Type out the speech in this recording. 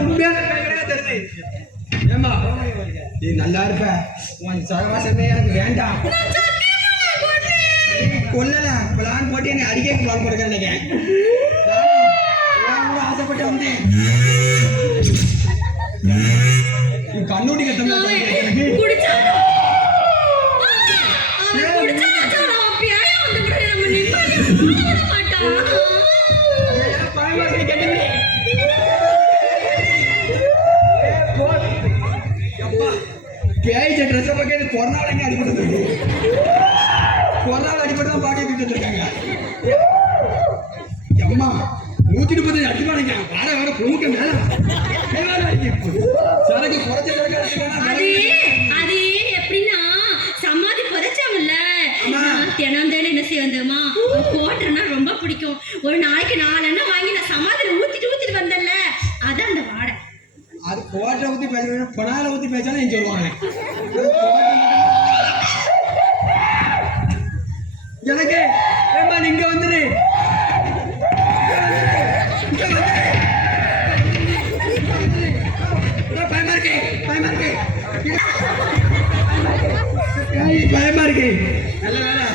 உண்மையான தெரியுது. ஏமா நீ நல்லா இருப்ப, உன் சகவாசமே எனக்கு வேண்டாம். கொல்லல பிளான் போட்டு எனக்கு அடிக்க பிளான் போடுங்க நினைக்கிறேன். ஆசைப்பட்டு வந்தேன் கண்ணூடி கட்ட பேய்ச்ச ட்ரெஸ் பக்கம் கொரோனாவில் அடிபட்டு கொரோனாவில் அடிபட்டு தான் பாட்டி இருக்காங்க. அம்மா 130 அடிப்பானுங்க வார வார பொண்ணுக்கு மேல சரக்கு குறைச்ச அது எப்படின்னா சமாதி புதைச்சாங்கல்ல தினம் தானே என்ன செய்ய வந்தோமா கோட்டர்னா ரொம்ப பிடிக்கும். ஒரு நாளைக்கு 4 எண்ணெய் வாங்கி நான் சமாதியில் ஊத்திட்டு வந்தேன்ல அதான் அந்த வாடை. அது கோட்டை ஊற்றி பேச பொனால ஊற்றி பேசாலும் சொல்லுவாங்க. எனக்கு ஏமா நீங்க வந்துரு பயமா இருக்கு நல்ல வேலை